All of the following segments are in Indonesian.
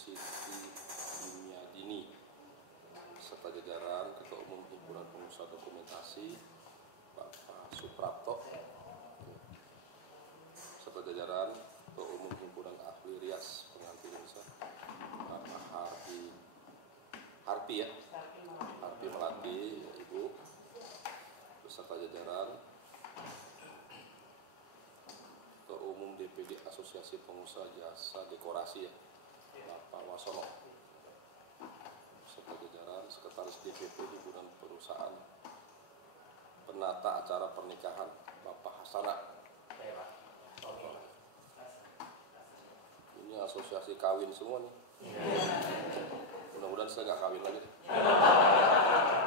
Siti Dini serta jajaran Ketua Umum Himpunan Pengusaha Dokumentasi Bapak Suprapto serta jajaran Ketua Umum Himpunan Ahli Rias Pengantin Indonesia Bapak Harpi Melati, Ibu beserta jajaran Ketua Umum DPD Asosiasi Pengusaha Jasa Dekorasi Bapak Wasono serta jajaran Sekretaris DPP Himpunan Perusahaan Penata Acara Pernikahan Bapak Hasana. Ini asosiasi kawin semua nih. Mudah-mudahan saya nggak kawin lagi.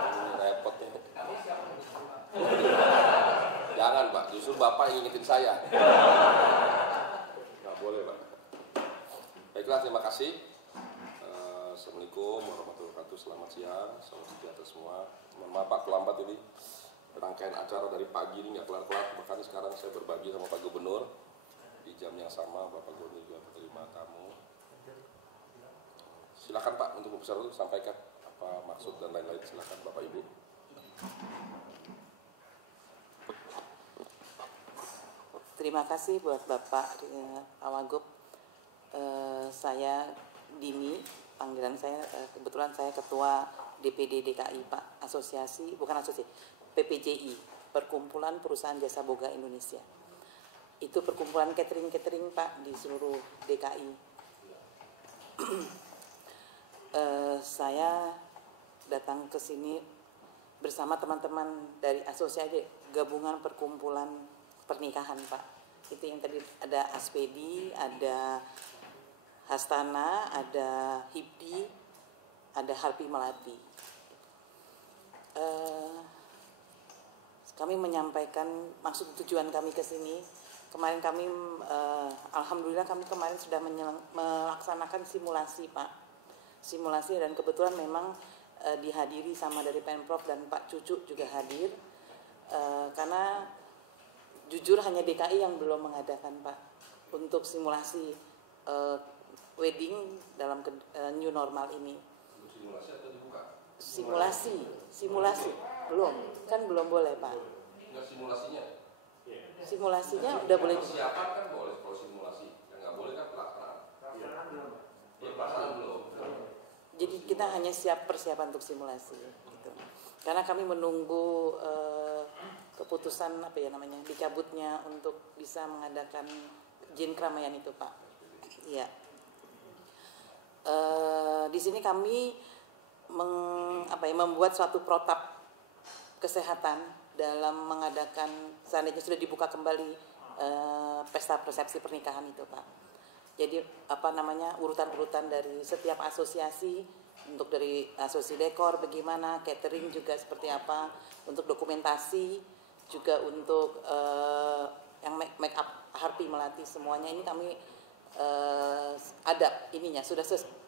Ini repot nih. Jangan Pak, justru Bapak ingetin saya. Nggak boleh Pak. Baiklah, terima kasih. Assalamualaikum warahmatullahi wabarakatuh. Selamat siang, salam sejahtera semua. Mohon maaf Pak terlambat ini. Rangkaian acara dari pagi ini nggak kelar-kelar. Bahkan sekarang saya berbagi sama Pak Gubernur di jam yang sama. Bapak Gubernur juga menerima tamu. Silakan Pak untuk besar itu sampaikan apa maksud dan lain-lain. Silakan Bapak Ibu. Terima kasih buat Bapak Wagub. Saya Dini, panggilan saya kebetulan saya Ketua DPD DKI Pak, asosiasi bukan asosiasi PPJI, Perkumpulan Perusahaan Jasa Boga Indonesia. Itu perkumpulan catering Pak di seluruh DKI. Saya datang ke sini bersama teman-teman dari asosiasi gabungan perkumpulan pernikahan Pak. Itu yang tadi ada Aspedi, ada Hastana, ada Hipdi, ada Harpi Melati. Kami menyampaikan maksud tujuan kami ke sini. Kemarin kami, alhamdulillah kami kemarin sudah melaksanakan simulasi Pak. Simulasi dan kebetulan memang dihadiri sama dari Pemprov dan Pak Cucu juga hadir. Karena jujur hanya DKI yang belum mengadakan Pak untuk simulasi wedding dalam new normal ini. Simulasi atau dibuka? Simulasi belum, kan belum boleh Pak. Enggak simulasinya? Simulasinya udah boleh. Persiapan kan boleh kalau simulasi, yang nggak boleh kan pelaksanaan. Pelaksanaan belum. Jadi kita hanya siap persiapan untuk simulasi, gitu. Karena kami menunggu keputusan dicabutnya untuk bisa mengadakan izin keramaian itu Pak. Iya. Di sini kami membuat suatu protap kesehatan dalam mengadakan seandainya sudah dibuka kembali pesta persepsi pernikahan itu Pak. Jadi urutan-urutan dari setiap asosiasi, untuk dari asosiasi dekor bagaimana, catering juga seperti apa, untuk dokumentasi juga untuk yang make up Harpi Melati semuanya ini kami ada ininya sudah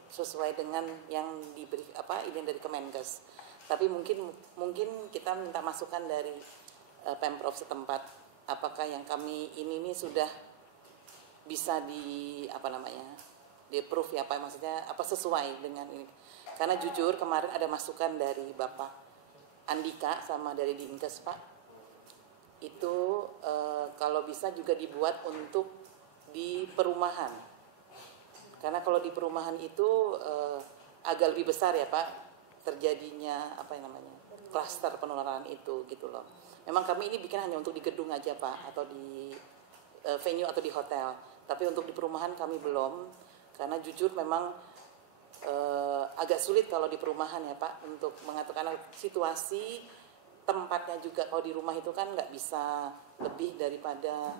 sesuai dengan yang diberi ini dari Kemenkes. Tapi mungkin kita minta masukan dari Pemprov setempat, apakah yang kami ini sudah bisa di approve ya Pak, maksudnya sesuai dengan ini. Karena jujur kemarin ada masukan dari Bapak Andika sama dari Dinkes Pak. Itu kalau bisa juga dibuat untuk di perumahan. Karena kalau di perumahan itu agak lebih besar ya Pak terjadinya klaster penularan itu gitu loh. Memang kami ini bikin hanya untuk di gedung aja Pak, atau di venue atau di hotel. Tapi untuk di perumahan kami belum, karena jujur memang agak sulit kalau di perumahan ya Pak untuk mengatur, karena situasi tempatnya juga kalau di rumah itu kan nggak bisa lebih daripada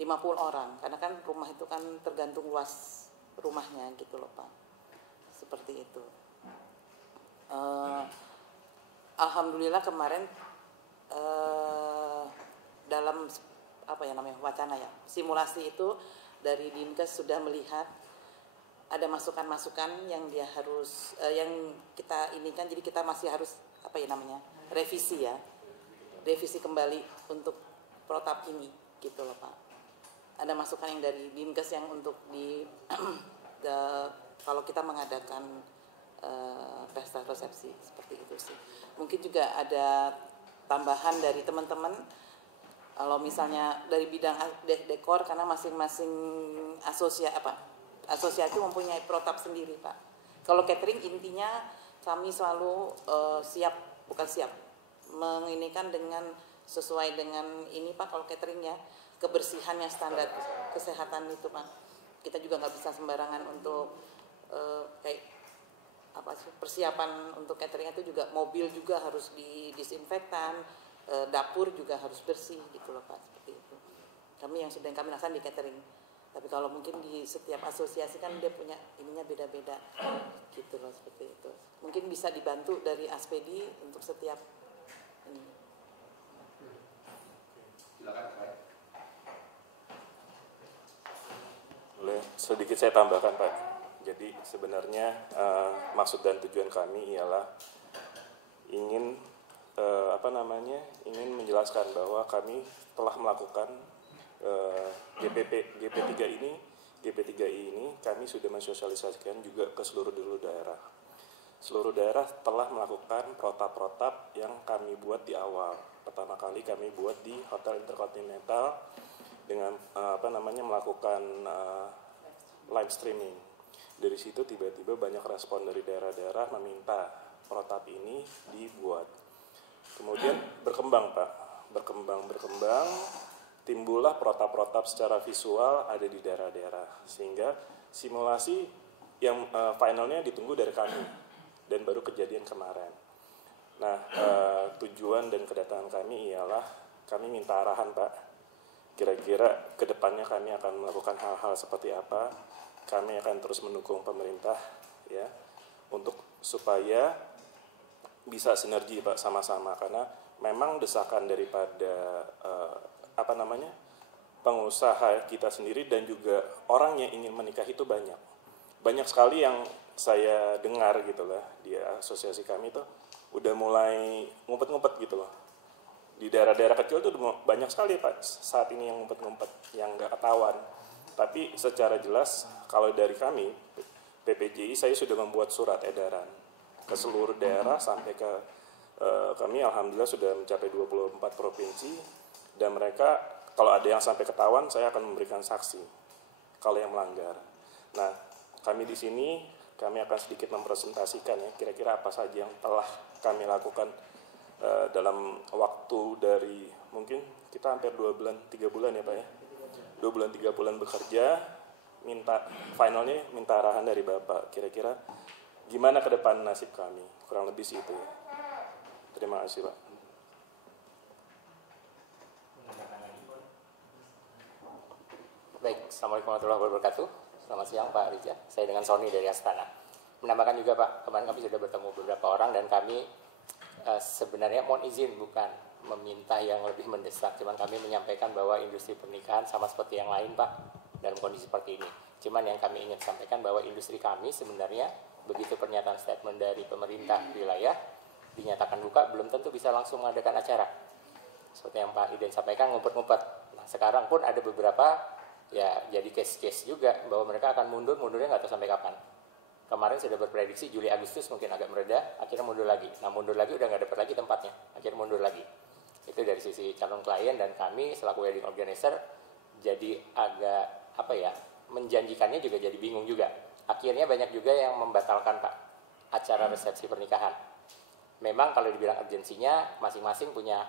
50 orang, karena kan rumah itu kan tergantung luas rumahnya gitu loh Pak. Seperti itu. Alhamdulillah kemarin dalam wacana ya simulasi itu dari Dinkes sudah melihat ada masukan-masukan yang dia harus yang kita ini kan, jadi kita masih harus revisi kembali untuk protap ini gitu loh Pak. Ada masukan yang dari Dinkes yang untuk di kalau kita mengadakan pesta resepsi seperti itu sih. Mungkin juga ada tambahan dari teman-teman kalau misalnya dari bidang dekor, karena masing-masing asosiasi mempunyai protap sendiri Pak. Kalau catering intinya kami selalu menginikan dengan sesuai dengan ini Pak. Kalau catering ya kebersihannya, standar kesehatan itu Pak. Kita juga nggak bisa sembarangan untuk persiapan untuk catering itu juga, mobil juga harus didisinfektan, dapur juga harus bersih gitu loh Pak, seperti itu. Kami kami lakukan di catering. Tapi kalau mungkin di setiap asosiasi kan dia punya ininya beda-beda gitu loh, seperti itu. Mungkin bisa dibantu dari Aspedi untuk setiap ini. Silakan Pak. Boleh sedikit saya tambahkan Pak. Jadi sebenarnya maksud dan tujuan kami ialah ingin ingin menjelaskan bahwa kami telah melakukan GP3 ini kami sudah mensosialisasikan juga ke seluruh daerah. Seluruh daerah telah melakukan protap-protap yang kami buat di awal. Pertama kali kami buat di Hotel Intercontinental dengan melakukan live streaming. Dari situ tiba-tiba banyak respon dari daerah-daerah meminta protap ini dibuat. Kemudian berkembang Pak, berkembang, timbullah protap-protap secara visual ada di daerah-daerah, sehingga simulasi yang finalnya ditunggu dari kami, dan baru kejadian kemarin. Nah, tujuan dan kedatangan kami ialah kami minta arahan Pak, kira-kira kedepannya kami akan melakukan hal-hal seperti apa. Kami akan terus mendukung pemerintah ya, untuk supaya bisa sinergi Pak sama-sama, karena memang desakan daripada pengusaha kita sendiri dan juga orang yang ingin menikah itu banyak sekali yang saya dengar gitu lah, di asosiasi kami tuh udah mulai ngumpet-ngumpet gitu loh. Di daerah-daerah kecil tuh banyak sekali Pak saat ini yang ngumpet-ngumpet, yang nggak ketahuan. Tapi secara jelas kalau dari kami PPJI, saya sudah membuat surat edaran ke seluruh daerah sampai ke kami alhamdulillah sudah mencapai 24 provinsi, dan mereka kalau ada yang sampai ketahuan saya akan memberikan saksi kalau yang melanggar. Nah, kami di sini kami akan sedikit mempresentasikan ya kira-kira apa saja yang telah kami lakukan dalam waktu dari mungkin kita hampir 3 bulan ya Pak ya. 2 bulan 3 bulan bekerja, finalnya minta arahan dari Bapak, kira-kira gimana ke depan nasib kami, kurang lebih sih itu ya. Terima kasih Pak. Baik, Assalamualaikum warahmatullahi wabarakatuh. Selamat siang Pak Riza, saya dengan Sony dari Astana. Menambahkan juga Pak, kemarin kami sudah bertemu beberapa orang dan kami sebenarnya mohon izin bukan meminta yang lebih mendesak, cuman kami menyampaikan bahwa industri pernikahan sama seperti yang lain Pak dalam kondisi seperti ini. Cuman yang kami ingin sampaikan bahwa industri kami sebenarnya begitu pernyataan statement dari pemerintah wilayah dinyatakan buka, belum tentu bisa langsung mengadakan acara. Seperti yang Pak Iden sampaikan, ngumpet-ngumpet. Nah, sekarang pun ada beberapa ya jadi case-case juga bahwa mereka akan mundurnya nggak tahu sampai kapan. Kemarin sudah berprediksi Juli Agustus mungkin agak mereda, akhirnya mundur lagi. Nah, mundur lagi udah nggak dapat lagi tempatnya, akhirnya mundur lagi. Itu dari sisi calon klien, dan kami selaku wedding organizer jadi agak menjanjikannya juga jadi bingung juga. Akhirnya banyak juga yang membatalkan Pak acara resepsi pernikahan. Memang kalau dibilang urgensinya masing-masing punya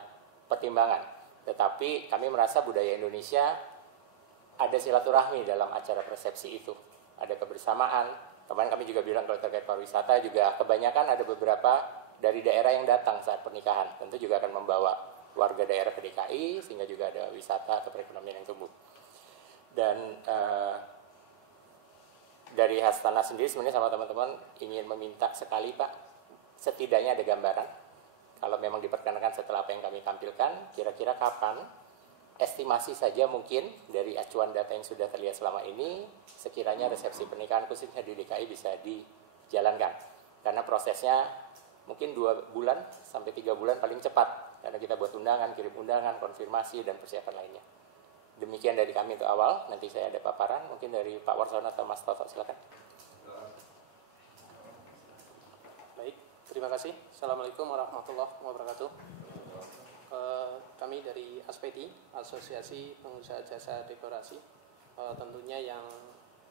pertimbangan, tetapi kami merasa budaya Indonesia ada silaturahmi dalam acara resepsi itu, ada kebersamaan. Kemarin kami juga bilang kalau terkait pariwisata juga kebanyakan ada beberapa dari daerah yang datang saat pernikahan, tentu juga akan membawa warga daerah ke DKI sehingga juga ada wisata atau perekonomian yang tumbuh. Dan dari Hastana sendiri sebenarnya sama teman-teman ingin meminta sekali Pak, setidaknya ada gambaran kalau memang diperkenankan setelah apa yang kami tampilkan, kira-kira kapan, estimasi saja mungkin dari acuan data yang sudah terlihat selama ini, sekiranya resepsi pernikahan khususnya di DKI bisa dijalankan. Karena prosesnya mungkin 2 bulan sampai 3 bulan paling cepat, karena kita buat undangan, kirim undangan, konfirmasi, dan persiapan lainnya. Demikian dari kami untuk awal, nanti saya ada paparan, mungkin dari Pak Warsono atau Mas Toto, silakan. terima kasih. Assalamualaikum warahmatullahi wabarakatuh. Kami dari ASPEDI, Asosiasi Pengusaha Jasa Dekorasi, tentunya yang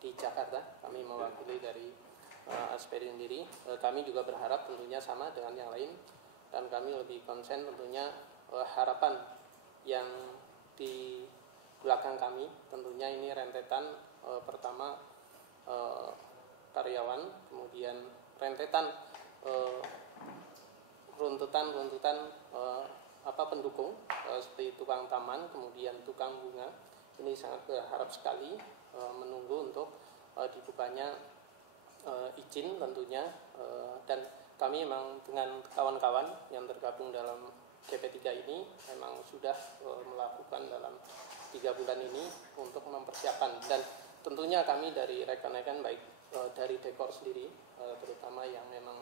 di Jakarta, kami mewakili dari ASPEDI sendiri. Kami juga berharap tentunya sama dengan yang lain, dan kami lebih konsen tentunya harapan yang di belakang kami, tentunya ini rentetan pertama karyawan, kemudian rentetan runtutan pendukung seperti tukang taman, kemudian tukang bunga. Ini sangat berharap sekali menunggu untuk dibukanya izin tentunya, dan kami memang dengan kawan-kawan yang tergabung dalam GP3 ini memang sudah melakukan dalam 3 bulan ini untuk mempersiapkan, dan tentunya kami dari rekan-rekan baik dari dekor sendiri, terutama yang memang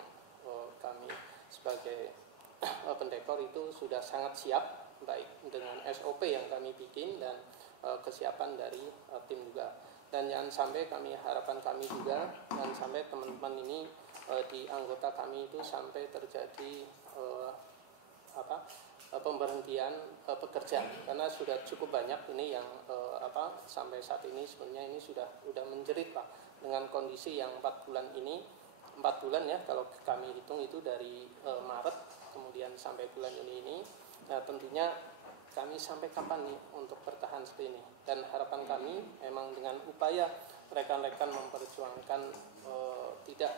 kami sebagai pendekor itu sudah sangat siap, baik dengan SOP yang kami bikin dan kesiapan dari tim juga. Dan jangan sampai harapan kami juga, dan sampai teman-teman ini di anggota kami itu sampai terjadi pemberhentian pekerja, karena sudah cukup banyak ini yang sampai saat ini sebenarnya ini sudah menjerit Pak, dengan kondisi yang 4 bulan ini, 4 bulan ya kalau kami hitung itu dari Maret kemudian sampai bulan Juni ini. Nah tentunya kami sampai kapan nih untuk bertahan seperti ini, dan harapan kami memang dengan upaya rekan-rekan memperjuangkan tidak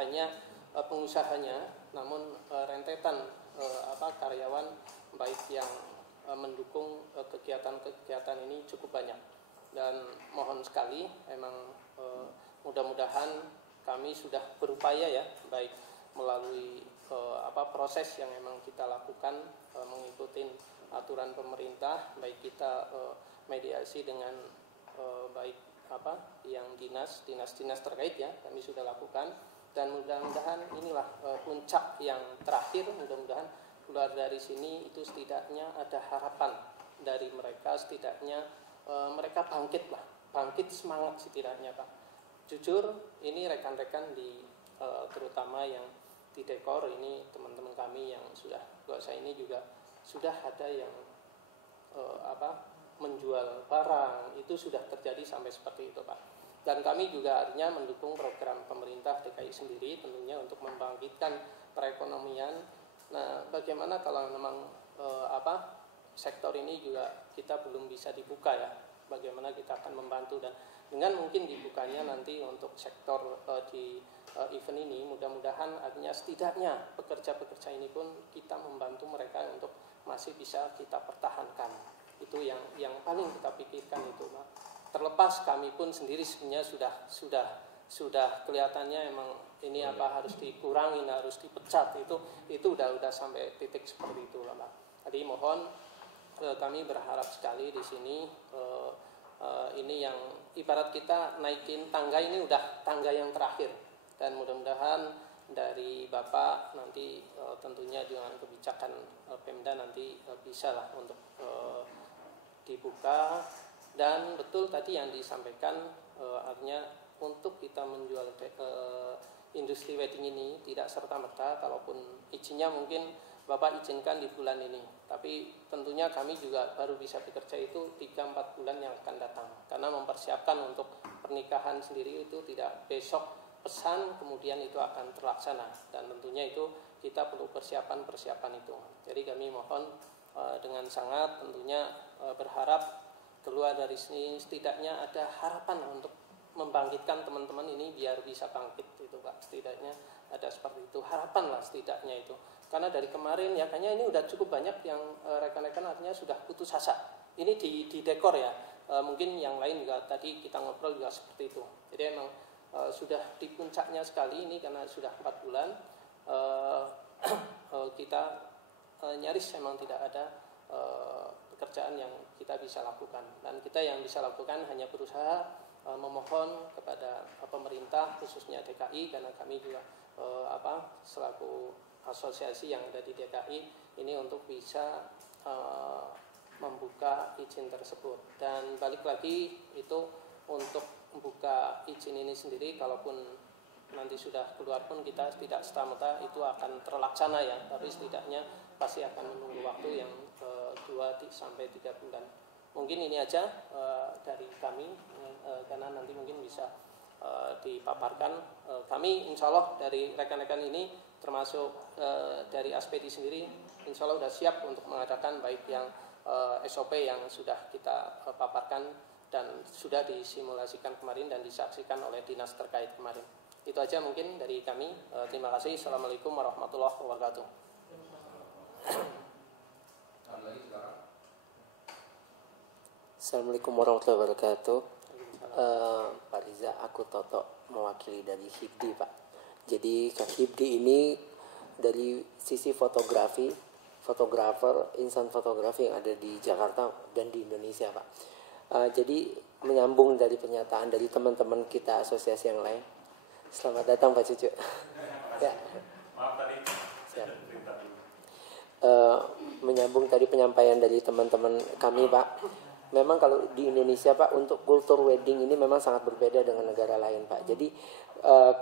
hanya pengusahanya, namun rentetan karyawan baik yang mendukung kegiatan-kegiatan ini cukup banyak, dan mohon sekali memang mudah-mudahan kami sudah berupaya ya, baik melalui proses yang memang kita lakukan mengikuti aturan pemerintah, baik kita mediasi dengan baik yang dinas terkait ya, kami sudah lakukan, dan mudah-mudahan inilah puncak yang terakhir. Mudah-mudahan keluar dari sini itu setidaknya ada harapan dari mereka, setidaknya mereka bangkit semangat setidaknya Pak. Jujur ini rekan-rekan di terutama yang di dekor ini, teman-teman kami yang sudah saya ini juga sudah ada yang menjual barang, itu sudah terjadi sampai seperti itu Pak. Dan kami juga artinya mendukung program pemerintah DKI sendiri tentunya untuk membangkitkan perekonomian. Nah, bagaimana kalau memang sektor ini juga kita belum bisa dibuka ya, bagaimana kita akan membantu, dan dengan mungkin dibukanya nanti untuk sektor di event ini, mudah-mudahan artinya setidaknya pekerja-pekerja ini pun kita membantu mereka untuk masih bisa kita pertahankan. Itu yang paling kita pikirkan itu Pak. Terlepas kami pun sendiri sebenarnya sudah kelihatannya emang ini harus dikurangin, harus dipecat, itu udah sampai titik seperti itu lah Pak. Jadi mohon kami berharap sekali di sini ini yang ibarat kita naikin tangga, ini udah tangga yang terakhir, dan mudah-mudahan dari Bapak nanti tentunya dengan kebijakan Pemda nanti bisa lah untuk dibuka. Dan betul tadi yang disampaikan artinya untuk kita menjual industri wedding ini tidak serta-merta, kalaupun izinnya mungkin Bapak izinkan di bulan ini, tapi tentunya kami juga baru bisa bekerja itu 3-4 bulan yang akan datang, karena mempersiapkan untuk pernikahan sendiri itu tidak besok pesan kemudian itu akan terlaksana, dan tentunya itu kita perlu persiapan itu. Jadi kami mohon dengan sangat tentunya berharap keluar dari sini setidaknya ada harapan untuk membangkitkan teman-teman ini biar bisa bangkit itu Pak. Setidaknya ada seperti itu, harapan lah setidaknya itu. Karena dari kemarin ya kayaknya ini udah cukup banyak yang rekan-rekan artinya sudah putus asa. Ini di dekor ya, mungkin yang lain juga tadi kita ngobrol juga seperti itu. Jadi emang sudah di puncaknya sekali ini, karena sudah 4 bulan kita nyaris memang tidak ada pekerjaan yang kita bisa lakukan, dan kita yang bisa lakukan hanya berusaha memohon kepada pemerintah khususnya DKI, karena kami juga selaku asosiasi yang ada di DKI ini untuk bisa membuka izin tersebut. Dan balik lagi itu untuk membuka izin ini sendiri, kalaupun nanti sudah keluar pun kita tidak serta-merta itu akan terlaksana ya, tapi setidaknya pasti akan menunggu waktu yang 2 sampai 3 bulan. Mungkin ini aja dari kami, karena nanti mungkin bisa dipaparkan. Kami insya Allah dari rekan-rekan ini termasuk dari Aspedi sendiri insya Allah sudah siap untuk mengadakan baik yang SOP yang sudah kita paparkan dan sudah disimulasikan kemarin dan disaksikan oleh dinas terkait kemarin. Itu aja mungkin dari kami. Terima kasih. Assalamualaikum warahmatullahi wabarakatuh. Assalamualaikum warahmatullahi wabarakatuh. Pak Riza, aku Toto mewakili dari HIPDI, Pak. Jadi HIPDI ini dari sisi fotografi, fotografer, insan fotografi yang ada di Jakarta dan di Indonesia, Pak. Jadi menyambung dari pernyataan dari teman-teman kita asosiasi yang lain. Selamat datang Pak Cucu. Ya. Maaf tadi. Siap. Menyambung tadi penyampaian dari teman-teman kami, Pak. Memang kalau di Indonesia, Pak, untuk kultur wedding ini memang sangat berbeda dengan negara lain, Pak. Jadi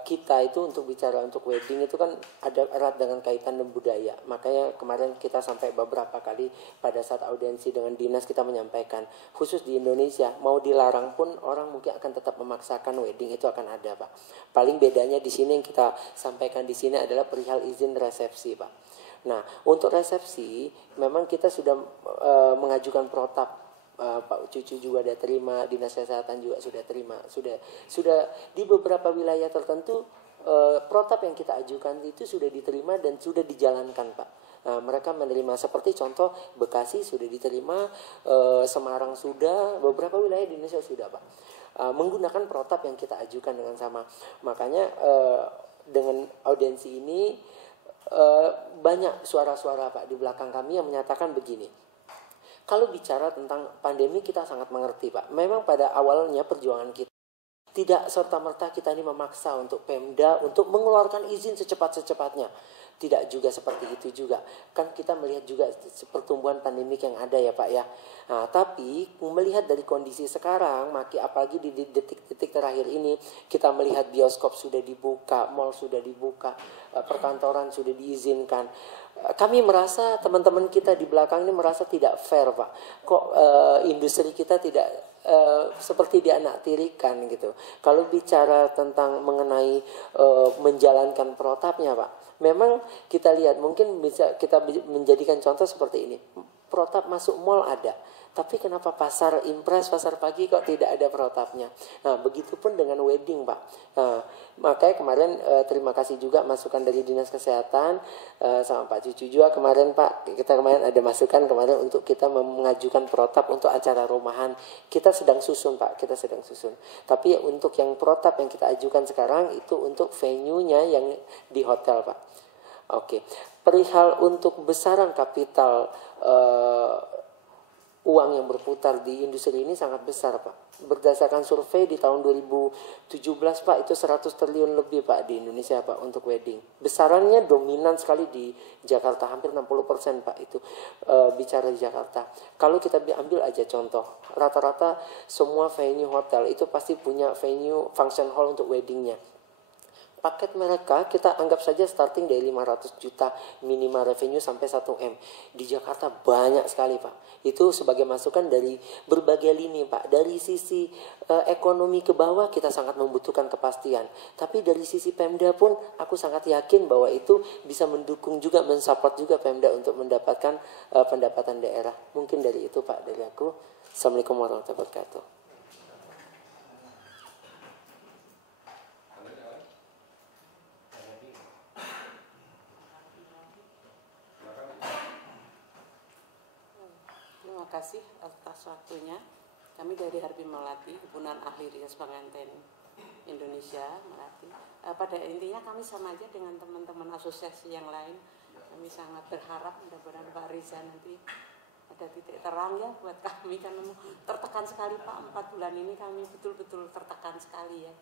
kita itu untuk bicara untuk wedding itu kan ada erat dengan kaitan dan budaya. Makanya kemarin kita sampai beberapa kali pada saat audiensi dengan dinas kita menyampaikan, khusus di Indonesia mau dilarang pun orang mungkin akan tetap memaksakan wedding itu akan ada, Pak. Paling bedanya di sini yang kita sampaikan di sini adalah perihal izin resepsi, Pak. Nah, untuk resepsi memang kita sudah mengajukan protap. Pak Cucu juga ada terima, dinas kesehatan juga sudah terima, sudah di beberapa wilayah tertentu protap yang kita ajukan itu sudah diterima dan sudah dijalankan, Pak. Mereka menerima, seperti contoh Bekasi sudah diterima, Semarang sudah, beberapa wilayah di Indonesia sudah, Pak. Menggunakan protap yang kita ajukan dengan sama. Makanya dengan audiensi ini banyak suara-suara, Pak, di belakang kami yang menyatakan begini. Kalau bicara tentang pandemi kita sangat mengerti, Pak. Memang pada awalnya perjuangan kita tidak serta-merta kita ini memaksa untuk Pemda untuk mengeluarkan izin secepat-cepatnya. Tidak juga seperti itu juga. Kan kita melihat juga pertumbuhan pandemik yang ada ya, Pak ya. Nah, tapi melihat dari kondisi sekarang, apalagi di detik-detik terakhir ini, kita melihat bioskop sudah dibuka, mal sudah dibuka, perkantoran sudah diizinkan. Kami merasa teman-teman kita di belakang ini merasa tidak fair, Pak. Kok industri kita tidak seperti dianaktirikan gitu. Kalau bicara tentang mengenai menjalankan protapnya, Pak, memang kita lihat mungkin bisa kita menjadikan contoh seperti ini. Protap masuk mall ada, tapi kenapa pasar impres, pasar pagi kok tidak ada protapnya? Nah, begitupun dengan wedding, Pak. Nah, makanya kemarin terima kasih juga masukan dari Dinas Kesehatan sama Pak Cucu juga kemarin, Pak. Kita kemarin ada masukan kemarin untuk kita mengajukan protap untuk acara rumahan. Kita sedang susun, Pak, kita sedang susun. Tapi untuk yang protap yang kita ajukan sekarang itu untuk venue-nya yang di hotel, Pak. Oke. Perihal untuk besaran kapital uang yang berputar di industri ini sangat besar, Pak. Berdasarkan survei di tahun 2017, Pak, itu 100 triliun lebih, Pak, di Indonesia, Pak, untuk wedding. Besarannya dominan sekali di Jakarta, hampir 60%, Pak, itu bicara di Jakarta. Kalau kita ambil aja contoh, rata-rata semua venue hotel itu pasti punya venue function hall untuk weddingnya. Paket mereka kita anggap saja starting dari 500 juta minimal revenue sampai 1 M. Di Jakarta banyak sekali, Pak. Itu sebagai masukan dari berbagai lini, Pak. Dari sisi ekonomi ke bawah kita sangat membutuhkan kepastian. Tapi dari sisi Pemda pun aku sangat yakin bahwa itu bisa mendukung juga, mensupport juga Pemda untuk mendapatkan pendapatan daerah. Mungkin dari itu, Pak, dari aku. Assalamualaikum warahmatullahi wabarakatuh. Terima kasih atas waktunya. Kami dari Harbi Melati, Himpunan Ahli Rias Pengantin Indonesia, Melati. Pada intinya kami sama aja dengan teman-teman asosiasi yang lain. Kami sangat berharap mudah-mudahan Pak Riza nanti ada titik terang ya buat kami, karena tertekan sekali, Pak. 4 bulan ini kami betul-betul tertekan sekali ya.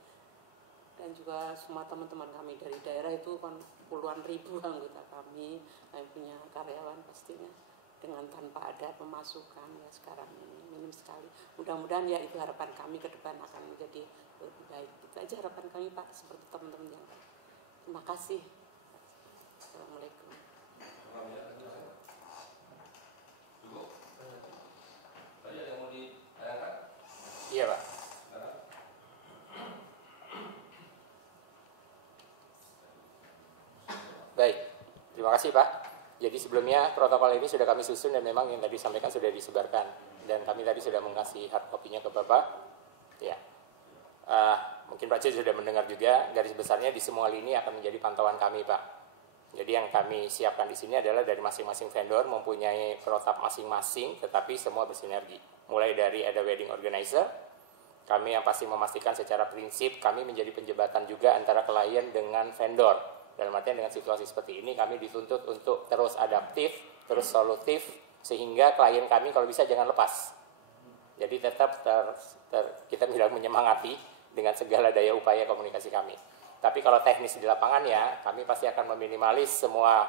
Dan juga semua teman-teman kami dari daerah itu kan puluhan ribu anggota kami punya karyawan pastinya. dengan tanpa ada pemasukan ya sekarang ini minim sekali. Mudah-mudahan ya itu harapan kami ke depan akan menjadi lebih baik. Itu aja harapan kami Pak, seperti teman-teman yang lain. Terima kasih. Assalamualaikum. Iya Pak. Baik, terima kasih Pak. Jadi sebelumnya protokol ini sudah kami susun dan memang yang tadi disampaikan sudah disebarkan. Dan kami tadi sudah mengasih hard copy-nya ke Bapak. Ya, mungkin Pak C sudah mendengar juga, garis besarnya di semua lini akan menjadi pantauan kami Pak. Jadi yang kami siapkan di sini adalah dari masing-masing vendor mempunyai protap masing-masing, tetapi semua bersinergi. Mulai dari ada wedding organizer, kami yang pasti memastikan secara prinsip kami menjadi penjembatan juga antara klien dengan vendor. Dalam artian dengan situasi seperti ini kami dituntut untuk terus adaptif, terus solutif, sehingga klien kami kalau bisa jangan lepas. Jadi tetap kita tidak menyemangati dengan segala daya upaya komunikasi kami. Tapi kalau teknis di lapangannya, kami pasti akan meminimalis semua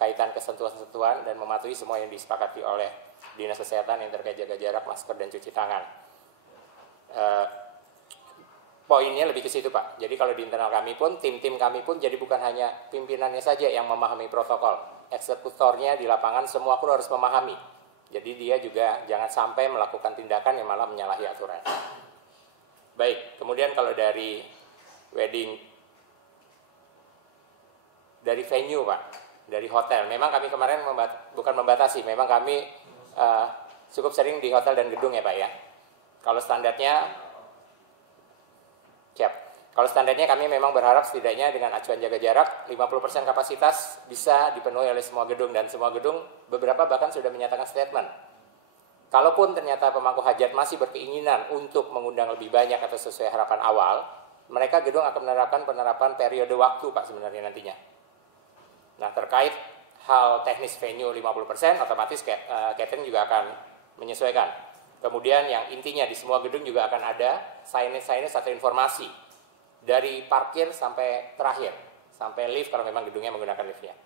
kaitan kesentuhan-sentuhan dan mematuhi semua yang disepakati oleh Dinas Kesehatan yang terkait jaga jarak, masker, dan cuci tangan. Poinnya lebih ke situ Pak. Jadi kalau di internal kami pun, tim-tim kami pun jadi bukan hanya pimpinannya saja yang memahami protokol. Eksekutornya di lapangan semua pun harus memahami. Jadi dia juga jangan sampai melakukan tindakan yang malah menyalahi aturan. Baik, kemudian kalau dari wedding, dari venue Pak, dari hotel. Memang kami kemarin bukan membatasi, memang kami cukup sering di hotel dan gedung ya Pak ya. Kalau standarnya, siap. Kalau standarnya kami memang berharap setidaknya dengan acuan jaga jarak 50% kapasitas bisa dipenuhi oleh semua gedung, dan semua gedung beberapa bahkan sudah menyatakan statement. Kalaupun ternyata pemangku hajat masih berkeinginan untuk mengundang lebih banyak atau sesuai harapan awal, mereka gedung akan menerapkan penerapan periode waktu Pak sebenarnya nantinya. Nah terkait hal teknis venue 50%, otomatis catering juga akan menyesuaikan. Kemudian yang intinya di semua gedung juga akan ada signage atau informasi dari parkir sampai terakhir, sampai lift kalau memang gedungnya menggunakan liftnya.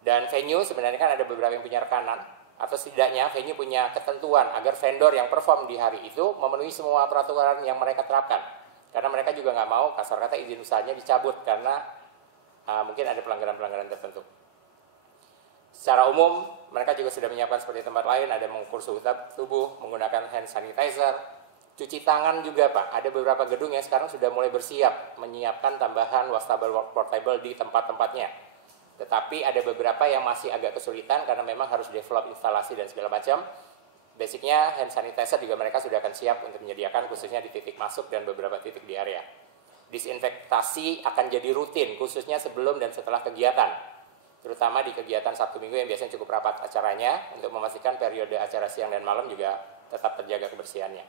Dan venue sebenarnya kan ada beberapa yang punya rekanan, atau setidaknya venue punya ketentuan agar vendor yang perform di hari itu memenuhi semua peraturan yang mereka terapkan. Karena mereka juga nggak mau kasar kata izin usahanya dicabut karena mungkin ada pelanggaran-pelanggaran tertentu. Secara umum, mereka juga sudah menyiapkan seperti tempat lain, ada mengukur suhu tubuh, menggunakan hand sanitizer, cuci tangan juga Pak. Ada beberapa gedung yang sekarang sudah mulai bersiap, menyiapkan tambahan wastafel portable di tempat-tempatnya. Tetapi ada beberapa yang masih agak kesulitan karena memang harus develop instalasi dan segala macam. Basicnya hand sanitizer juga mereka sudah akan siap untuk menyediakan khususnya di titik masuk dan beberapa titik di area. Disinfektasi akan jadi rutin khususnya sebelum dan setelah kegiatan, terutama di kegiatan Sabtu Minggu yang biasanya cukup rapat acaranya untuk memastikan periode acara siang dan malam juga tetap terjaga kebersihannya.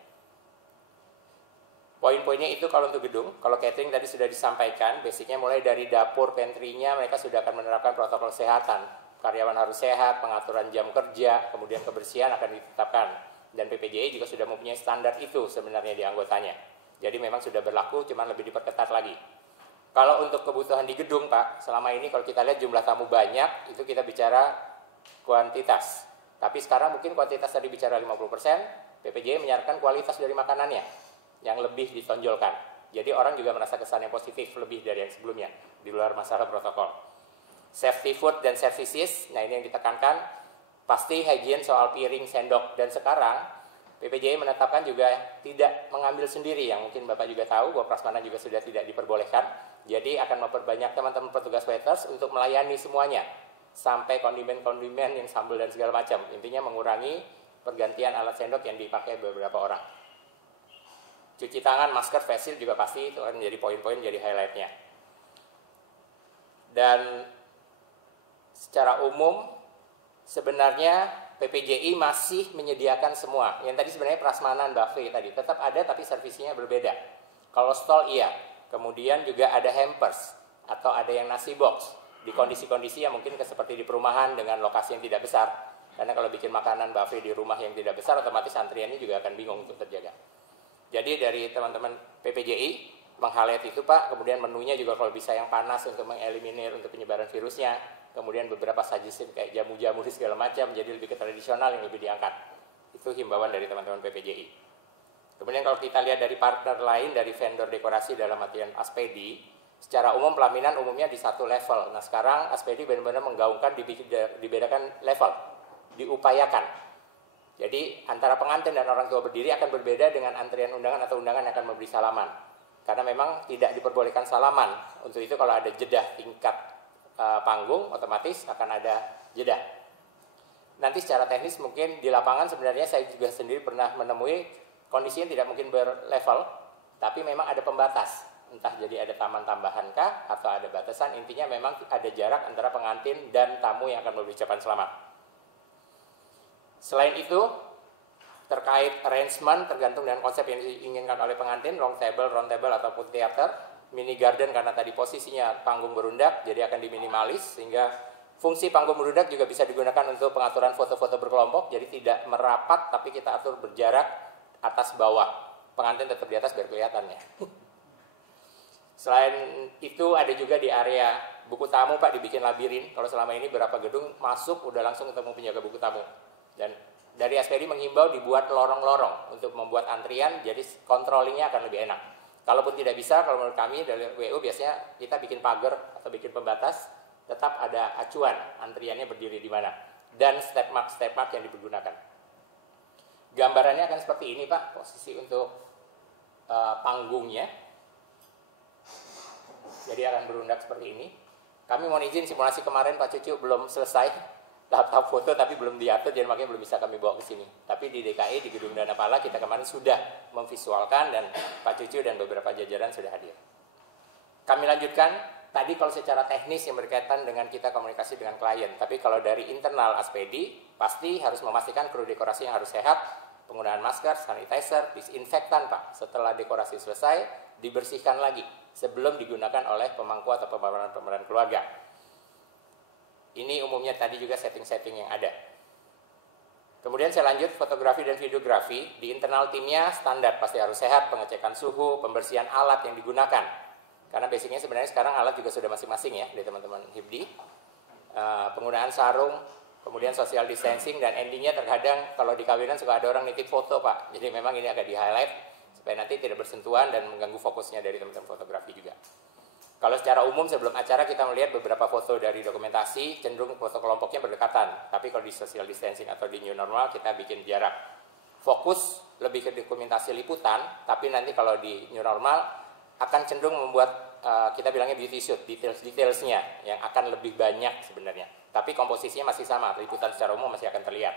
Poin-poinnya itu kalau untuk gedung. Kalau catering tadi sudah disampaikan, basicnya mulai dari dapur, pantry-nya mereka sudah akan menerapkan protokol kesehatan. Karyawan harus sehat, pengaturan jam kerja, kemudian kebersihan akan ditetapkan. Dan PPJI juga sudah mempunyai standar itu sebenarnya di anggotanya. Jadi memang sudah berlaku, cuma lebih diperketat lagi. Kalau untuk kebutuhan di gedung Pak, selama ini kalau kita lihat jumlah tamu banyak, itu kita bicara kuantitas. Tapi sekarang mungkin kuantitas tadi bicara 50%, PPJI menyarankan kualitas dari makanannya yang lebih ditonjolkan. Jadi orang juga merasa kesan yang positif lebih dari yang sebelumnya, di luar masalah protokol. Safety food dan services, nah ini yang ditekankan, pasti hygiene soal piring, sendok, dan sekarang PPJI menetapkan juga tidak mengambil sendiri, yang mungkin Bapak juga tahu bahwa prasmanan juga sudah tidak diperbolehkan. Jadi akan memperbanyak teman-teman petugas waiters untuk melayani semuanya, sampai kondimen-kondimen yang sambal dan segala macam. Intinya mengurangi pergantian alat sendok yang dipakai beberapa orang. Cuci tangan, masker, face shield juga pasti itu akan menjadi poin-poin, jadi highlightnya. Dan secara umum sebenarnya PPJI masih menyediakan semua. Yang tadi sebenarnya prasmanan buffet tadi tetap ada, tapi servisnya berbeda. Kalau stall iya, kemudian juga ada hampers atau ada yang nasi box di kondisi-kondisi yang mungkin seperti di perumahan dengan lokasi yang tidak besar. Karena kalau bikin makanan buffet di rumah yang tidak besar, otomatis antriannya juga akan bingung untuk terjaga. Jadi dari teman-teman PPJI meng-highlight itu Pak, kemudian menunya juga kalau bisa yang panas untuk mengeliminir untuk penyebaran virusnya. kemudian beberapa sajian kayak jamu-jamu di segala macam, jadi lebih ke tradisional yang lebih diangkat. Itu himbauan dari teman-teman PPJI. Kemudian kalau kita lihat dari partner lain, dari vendor dekorasi dalam artian Aspedi, secara umum pelaminan umumnya di satu level. Nah sekarang Aspedi benar-benar menggaungkan dibedakan level, diupayakan. Jadi antara pengantin dan orang tua berdiri akan berbeda dengan antrian undangan atau undangan yang akan memberi salaman. Karena memang tidak diperbolehkan salaman. Untuk itu kalau ada jeda tingkat panggung, otomatis akan ada jeda. Nanti secara teknis mungkin di lapangan sebenarnya saya juga sendiri pernah menemui kondisinya tidak mungkin berlevel, tapi memang ada pembatas. Entah jadi ada taman tambahan kah atau ada batasan, intinya memang ada jarak antara pengantin dan tamu yang akan memberi ucapan selamat. Selain itu, terkait arrangement tergantung dengan konsep yang diinginkan oleh pengantin, long table, round table ataupun theater, mini garden karena tadi posisinya panggung berundak jadi akan diminimalis sehingga fungsi panggung berundak juga bisa digunakan untuk pengaturan foto-foto berkelompok, jadi tidak merapat tapi kita atur berjarak atas bawah. Pengantin tetap di atas biar kelihatan ya. Selain itu ada juga di area buku tamu Pak dibikin labirin. Kalau selama ini berapa gedung masuk udah langsung ketemu penjaga buku tamu. Dan dari Aspedi menghimbau dibuat lorong-lorong untuk membuat antrian, jadi controllingnya akan lebih enak. Kalaupun tidak bisa, kalau menurut kami dari WU biasanya kita bikin pagar atau bikin pembatas, tetap ada acuan antriannya berdiri di mana dan step mark yang dipergunakan. Gambarannya akan seperti ini Pak, posisi untuk panggungnya. Jadi akan berundak seperti ini. Kami mohon izin simulasi kemarin Pak Cucu belum selesai tahap foto tapi belum diatur, jadi makanya belum bisa kami bawa ke sini. Tapi di DKI di Gedung Dana Pala kita kemarin sudah memvisualkan dan Pak Cucu dan beberapa jajaran sudah hadir. Kami lanjutkan tadi kalau secara teknis yang berkaitan dengan kita komunikasi dengan klien. Tapi kalau dari internal Aspedi pasti harus memastikan kru dekorasi yang harus sehat, penggunaan masker, sanitizer, disinfektan Pak. Setelah dekorasi selesai dibersihkan lagi sebelum digunakan oleh pemangku atau pemeran keluarga. Ini umumnya tadi juga setting-setting yang ada. Kemudian saya lanjut fotografi dan videografi. Di internal timnya standar pasti harus sehat, pengecekan suhu, pembersihan alat yang digunakan. Karena basicnya sebenarnya sekarang alat juga sudah masing-masing ya dari teman-teman HIPDI. Penggunaan sarung, kemudian social distancing, dan endingnya terkadang kalau di kawinan suka ada orang nitip foto Pak. Jadi memang ini agak di-highlight supaya nanti tidak bersentuhan dan mengganggu fokusnya dari teman-teman fotografi juga. Kalau secara umum sebelum acara kita melihat beberapa foto dari dokumentasi, cenderung foto kelompoknya berdekatan. Tapi kalau di social distancing atau di new normal kita bikin jarak. Fokus lebih ke dokumentasi liputan, tapi nanti kalau di new normal akan cenderung membuat kita bilangnya beauty shoot, detailsnya yang akan lebih banyak sebenarnya. Tapi komposisinya masih sama, liputan secara umum masih akan terlihat.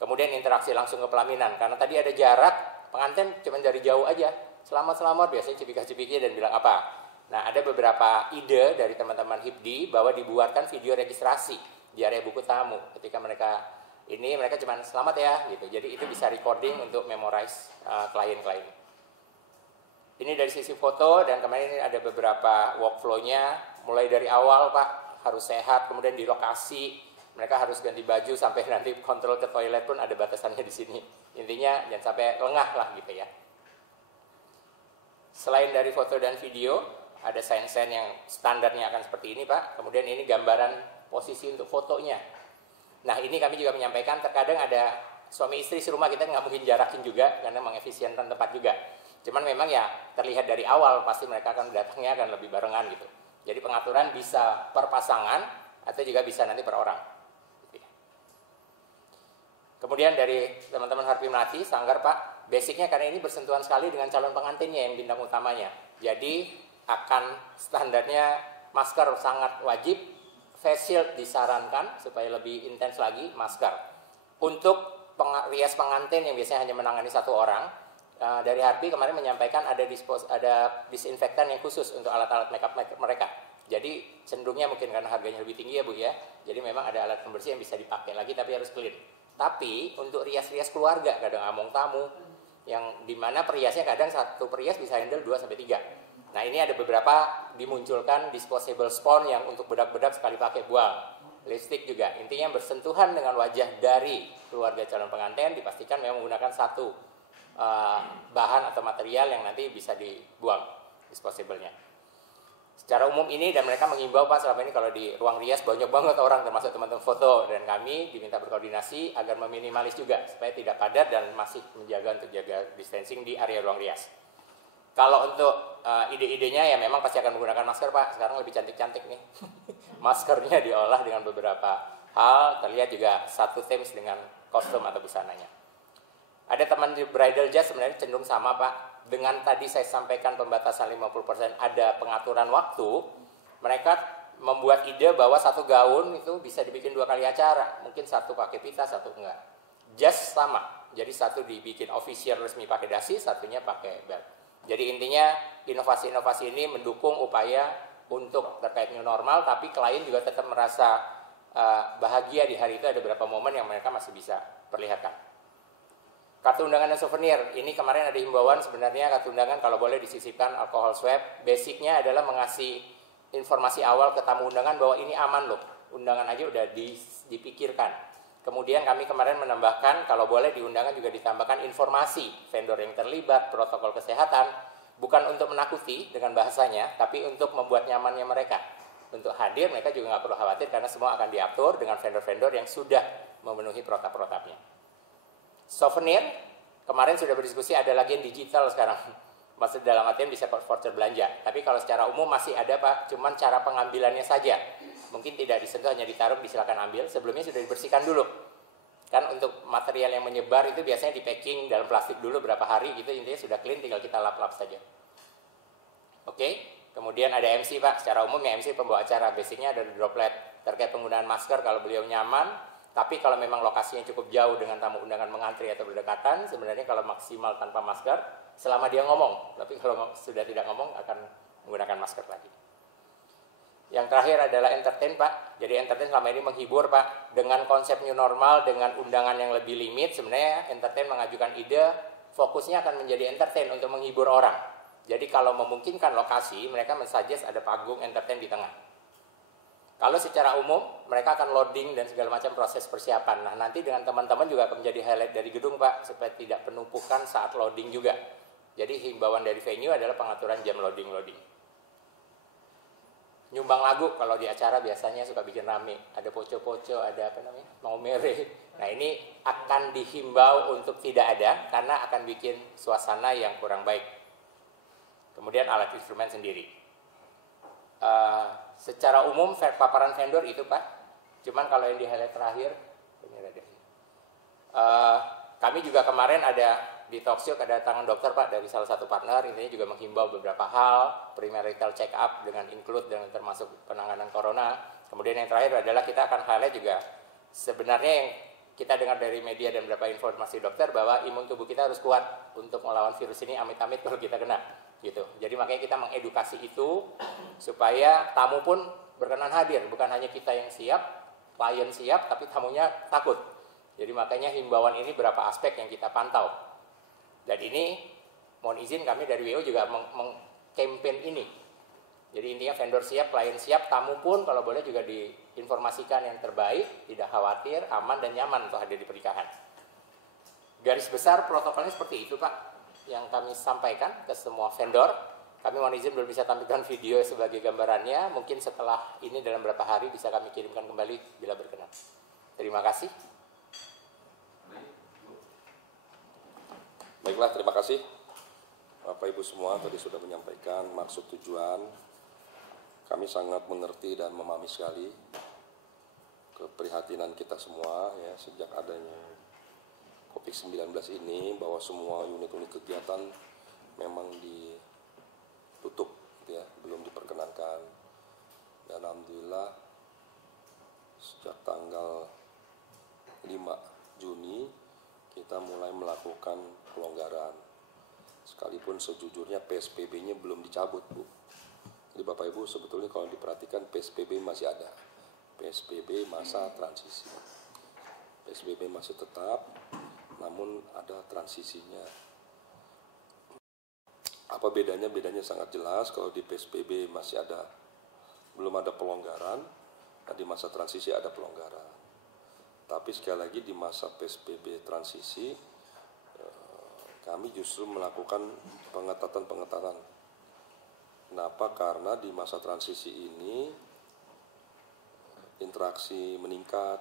Kemudian interaksi langsung ke pelaminan, karena tadi ada jarak, pengantin cuma dari jauh aja. Selamat-selamat, biasanya cipika-cipiki dan bilang apa. Nah, ada beberapa ide dari teman-teman HIPDI bahwa dibuatkan video registrasi di area buku tamu. Ketika mereka cuma selamat ya, gitu. Jadi itu bisa recording untuk memorize klien-klien. Ini dari sisi foto dan kemarin ini ada beberapa workflow-nya. Mulai dari awal Pak harus sehat, kemudian di lokasi mereka harus ganti baju sampai nanti kontrol ke toilet pun ada batasannya di sini. Intinya jangan sampai lengah lah gitu ya. Selain dari foto dan video, ada sign-sign yang standarnya akan seperti ini Pak. Kemudian ini gambaran posisi untuk fotonya. Nah ini kami juga menyampaikan terkadang ada suami istri serumah kita nggak mungkin jarakin juga karena mengefisienkan tempat juga. Cuman memang ya terlihat dari awal pasti mereka akan datangnya akan lebih barengan gitu. Jadi pengaturan bisa per pasangan atau juga bisa nanti per orang. Kemudian dari teman-teman Harpi Melati, Sanggar Pak, basicnya karena ini bersentuhan sekali dengan calon pengantinnya yang bintang utamanya. Jadi akan standarnya masker sangat wajib, face shield disarankan supaya lebih intens lagi masker. Untuk rias pengantin yang biasanya hanya menangani satu orang, dari Harpi kemarin menyampaikan ada disinfektan yang khusus untuk alat-alat makeup mereka. Jadi cenderungnya mungkin karena harganya lebih tinggi ya Bu ya. Jadi memang ada alat pembersih yang bisa dipakai lagi tapi harus clean. Tapi untuk rias-rias keluarga, kadang among tamu, yang dimana periasnya kadang satu perias bisa handle 2-3. Nah ini ada beberapa dimunculkan disposable spons yang untuk bedak-bedak sekali pakai buang. Lipstick juga, intinya bersentuhan dengan wajah dari keluarga calon pengantin dipastikan memang menggunakan satu bahan atau material yang nanti bisa dibuang disposable-nya. Secara umum ini, dan mereka mengimbau Pak, selama ini kalau di ruang rias banyak banget orang termasuk teman-teman foto, dan kami diminta berkoordinasi agar meminimalis juga supaya tidak padat dan masih menjaga untuk jaga distancing di area ruang rias. Kalau untuk ide-idenya ya memang pasti akan menggunakan masker Pak, sekarang lebih cantik-cantik nih. Maskernya diolah dengan beberapa hal, terlihat juga satu themes dengan kostum atau busananya. Ada teman di bridal jazz sebenarnya cenderung sama Pak. Dengan tadi saya sampaikan pembatasan 50%, ada pengaturan waktu, mereka membuat ide bahwa satu gaun itu bisa dibikin 2 kali acara. Mungkin satu pakai pita, satu enggak. Just sama. Jadi satu dibikin official resmi pakai dasi, satunya pakai belt. Jadi intinya inovasi-inovasi ini mendukung upaya untuk terkait new normal, tapi klien juga tetap merasa bahagia di hari itu. Ada beberapa momen yang mereka masih bisa perlihatkan. Kartu undangan dan souvenir, ini kemarin ada himbauan sebenarnya kartu undangan kalau boleh disisipkan alkohol swab. Basicnya adalah mengasih informasi awal ke tamu undangan bahwa ini aman loh, undangan aja udah dipikirkan. Kemudian kami kemarin menambahkan kalau boleh di undangan juga ditambahkan informasi vendor yang terlibat, protokol kesehatan, bukan untuk menakuti dengan bahasanya, tapi untuk membuat nyamannya mereka. Untuk hadir mereka juga nggak perlu khawatir karena semua akan diatur dengan vendor-vendor yang sudah memenuhi protap-protapnya. Souvenir, kemarin sudah berdiskusi ada lagi yang digital sekarang. Maksud dalam artian bisa voucher belanja. Tapi kalau secara umum masih ada Pak, cuman cara pengambilannya saja. Mungkin tidak disentuh, hanya ditaruh, disilakan ambil. Sebelumnya sudah dibersihkan dulu. Kan untuk material yang menyebar itu biasanya di packing dalam plastik dulu berapa hari gitu, intinya sudah clean, tinggal kita lap-lap saja. Oke, kemudian ada MC Pak. Secara umum ya MC pembawa acara, basicnya ada droplet terkait penggunaan masker kalau beliau nyaman. Tapi kalau memang lokasinya cukup jauh dengan tamu undangan mengantri atau berdekatan, sebenarnya kalau maksimal tanpa masker, selama dia ngomong. Tapi kalau sudah tidak ngomong, akan menggunakan masker lagi. Yang terakhir adalah entertain Pak. Jadi entertain selama ini menghibur Pak. Dengan konsep new normal, dengan undangan yang lebih limit, sebenarnya entertain mengajukan ide, fokusnya akan menjadi entertain untuk menghibur orang. Jadi kalau memungkinkan lokasi, mereka mensuggest ada panggung entertain di tengah. Kalau secara umum, mereka akan loading dan segala macam proses persiapan. Nah, nanti dengan teman-teman juga akan menjadi highlight dari gedung, Pak, supaya tidak penumpukan saat loading juga. Jadi, himbauan dari venue adalah pengaturan jam loading-loading. Nyumbang lagu, kalau di acara biasanya suka bikin rame. Ada poco-poco, ada mau mere. Nah, ini akan dihimbau untuk tidak ada, karena akan bikin suasana yang kurang baik. Kemudian alat instrumen sendiri. Secara umum paparan vendor itu Pak, cuman kalau yang di highlight terakhir kami juga kemarin ada di talkshow kedatangan dokter Pak dari salah satu partner, intinya juga menghimbau beberapa hal, premarital check up dengan include dan termasuk penanganan corona. Kemudian yang terakhir adalah kita akan highlight juga sebenarnya yang kita dengar dari media dan beberapa informasi dokter bahwa imun tubuh kita harus kuat untuk melawan virus ini, amit-amit kalau kita kena. Gitu. Jadi makanya kita mengedukasi itu supaya tamu pun berkenan hadir, bukan hanya kita yang siap, klien siap, tapi tamunya takut. Jadi makanya himbauan ini berapa aspek yang kita pantau. Dan ini mohon izin kami dari WO juga meng-campaign ini. Jadi intinya vendor siap, klien siap, tamu pun kalau boleh juga diinformasikan yang terbaik, tidak khawatir, aman dan nyaman untuk hadir di pernikahan. Garis besar protokolnya seperti itu Pak, yang kami sampaikan ke semua vendor. Kami mohon izin belum bisa tampilkan video sebagai gambarannya. Mungkin setelah ini dalam beberapa hari bisa kami kirimkan kembali bila berkenan. Terima kasih. Baiklah, terima kasih Bapak Ibu semua tadi sudah menyampaikan maksud tujuan. Kami sangat mengerti dan memahami sekali keprihatinan kita semua ya sejak adanya COVID-19 ini, bahwa semua unit-unit kegiatan memang ditutup ya, belum diperkenankan. Dan alhamdulillah sejak tanggal 5 Juni kita mulai melakukan pelonggaran. Sekalipun sejujurnya PSBB-nya belum dicabut, Bu. Jadi Bapak Ibu sebetulnya kalau diperhatikan PSBB masih ada. PSBB masa transisi. PSBB masih tetap, namun ada transisinya. Apa bedanya? Bedanya sangat jelas. Kalau di PSBB masih ada, belum ada pelonggaran, nah di masa transisi ada pelonggaran. Tapi sekali lagi di masa PSBB transisi, kami justru melakukan pengetatan Kenapa? Karena di masa transisi ini interaksi meningkat,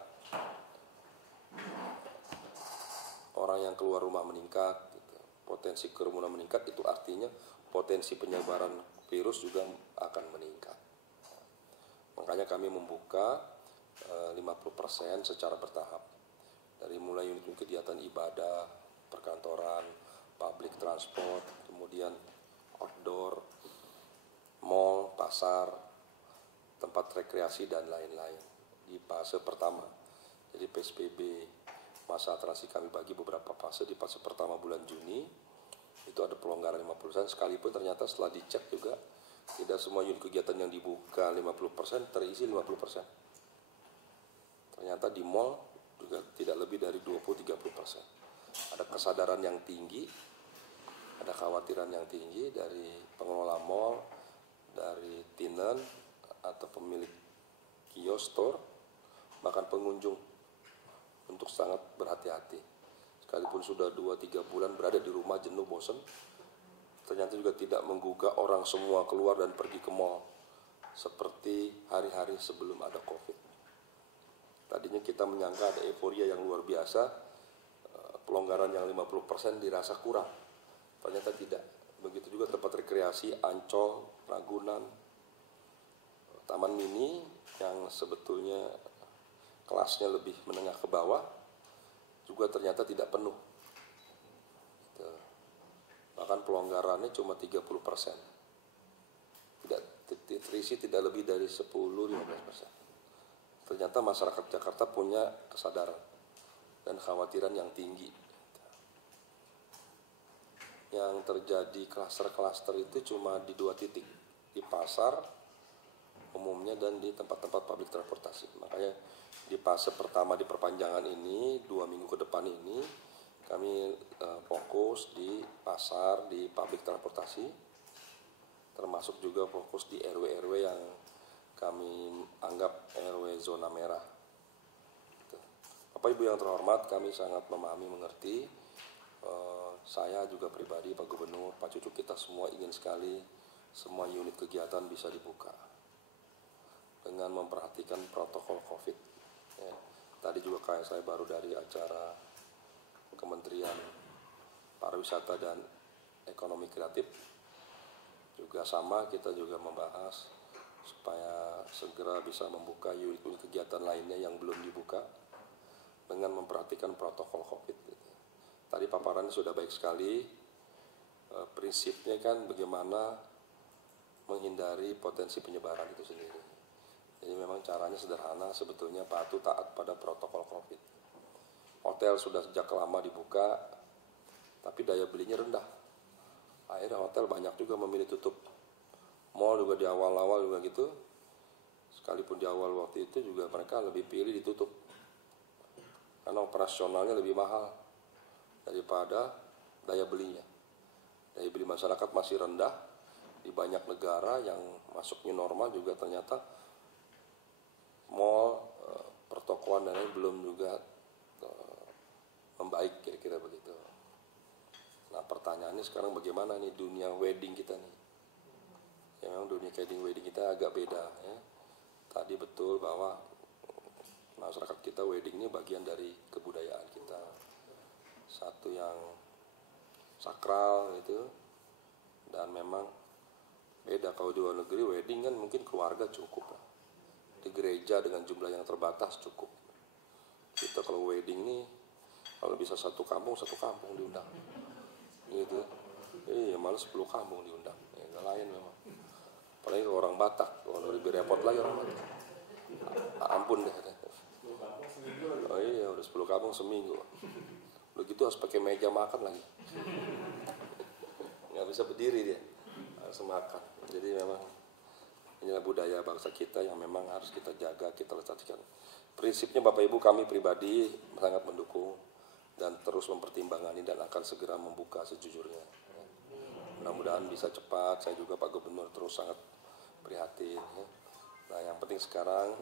orang yang keluar rumah meningkat, gitu. Potensi kerumunan meningkat, itu artinya potensi penyebaran virus juga akan meningkat. Makanya kami membuka 50% secara bertahap. Dari mulai unit kegiatan ibadah, perkantoran, public transport, kemudian outdoor, mall, pasar, tempat rekreasi dan lain-lain di fase pertama. Jadi PSBB masa transisi kami bagi beberapa fase. Di fase pertama bulan Juni itu ada pelonggaran 50%, sekalipun ternyata setelah dicek juga tidak semua unit kegiatan yang dibuka 50% terisi 50%. Ternyata di mall juga tidak lebih dari 20-30%. Ada kesadaran yang tinggi, ada khawatiran yang tinggi dari pengelola mall, dari tenant atau pemilik kios, store, bahkan pengunjung untuk sangat berhati-hati. Sekalipun sudah 2-3 bulan berada di rumah jenuh, bosan, ternyata juga tidak menggugah orang semua keluar dan pergi ke mall seperti hari-hari sebelum ada COVID. Tadinya kita menyangka ada euforia yang luar biasa, pelonggaran yang 50% dirasa kurang. Ternyata tidak. Begitu juga tempat rekreasi, Ancol, Ragunan, Taman Mini yang sebetulnya kelasnya lebih menengah ke bawah, juga ternyata tidak penuh. Bahkan pelonggarannya cuma 30%. Tidak terisi tidak lebih dari 10-15%. Ternyata masyarakat Jakarta punya kesadaran dan khawatiran yang tinggi. Yang terjadi klaster-klaster itu cuma di 2 titik, di pasar umumnya dan di tempat-tempat publik transportasi. Makanya di fase pertama di perpanjangan ini, 2 minggu ke depan ini, kami fokus di pasar, di publik transportasi, termasuk juga fokus di RW-RW yang kami anggap RW zona merah. Bapak Ibu yang terhormat, kami sangat memahami, mengerti. Saya juga pribadi, Pak Gubernur, Pak Cucu, kita semua ingin sekali semua unit kegiatan bisa dibuka dengan memperhatikan protokol COVID. Ya, tadi juga kayak saya baru dari acara Kementerian Pariwisata dan Ekonomi Kreatif, juga sama, kita juga membahas supaya segera bisa membuka unit-unit kegiatan lainnya yang belum dibuka dengan memperhatikan protokol COVID. Tadi paparannya sudah baik sekali. Prinsipnya kan bagaimana menghindari potensi penyebaran itu sendiri. Jadi memang caranya sederhana, sebetulnya patuh taat pada protokol COVID. Hotel sudah sejak lama dibuka, tapi daya belinya rendah. Akhirnya hotel banyak juga memilih tutup. Mall juga di awal-awal juga gitu. Sekalipun di awal waktu itu juga mereka lebih pilih ditutup. Karena operasionalnya lebih mahal daripada daya belinya. Daya beli masyarakat masih rendah. Di banyak negara yang masuknya normal juga ternyata mall, pertokoan dan lain belum juga membaik, kira-kira begitu. Nah, pertanyaannya sekarang bagaimana nih dunia wedding kita nih? Ya, memang dunia wedding kita agak beda ya. Tadi betul bahwa masyarakat kita wedding ini bagian dari kebudayaan kita. Satu yang sakral gitu. Dan memang beda kalau di luar negeri wedding kan mungkin keluarga cukup lah. Di gereja dengan jumlah yang terbatas cukup. Kita kalau wedding ini kalau bisa satu kampung diundang. Gitu. Iya, malah 10 kampung diundang. Ya, gak lain memang. Apalagi orang Batak, kalau lebih repot lagi orang Batak. Ampun deh. Oh iya, udah 10 kampung seminggu. Udah gitu harus pakai meja makan lagi. Nggak bisa berdiri dia, harus makan. Jadi memang inilah budaya bangsa kita yang memang harus kita jaga, kita lestarikan. Prinsipnya Bapak Ibu, kami pribadi sangat mendukung dan terus mempertimbangkan dan akan segera membuka sejujurnya. Mudah-mudahan bisa cepat. Saya juga Pak Gubernur terus sangat prihatin. Nah, yang penting sekarang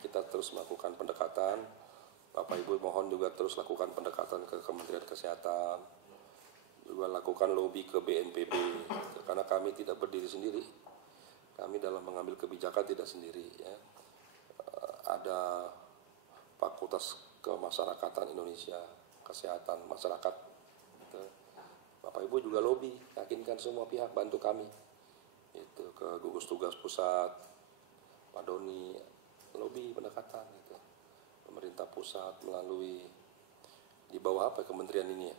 kita terus melakukan pendekatan. Bapak Ibu mohon juga terus lakukan pendekatan ke Kementerian Kesehatan, juga lakukan lobby ke BNPB, karena kami tidak berdiri sendiri. kami dalam mengambil kebijakan tidak sendiri ya. Ada Fakultas Kemasyarakatan Indonesia, Kesehatan Masyarakat. Bapak Ibu juga lobby, yakinkan semua pihak bantu kami. Itu ke gugus tugas pusat, Pak Doni, lobby pendekatan gitu. Pemerintah pusat melalui di bawah apa kementerian ini ya?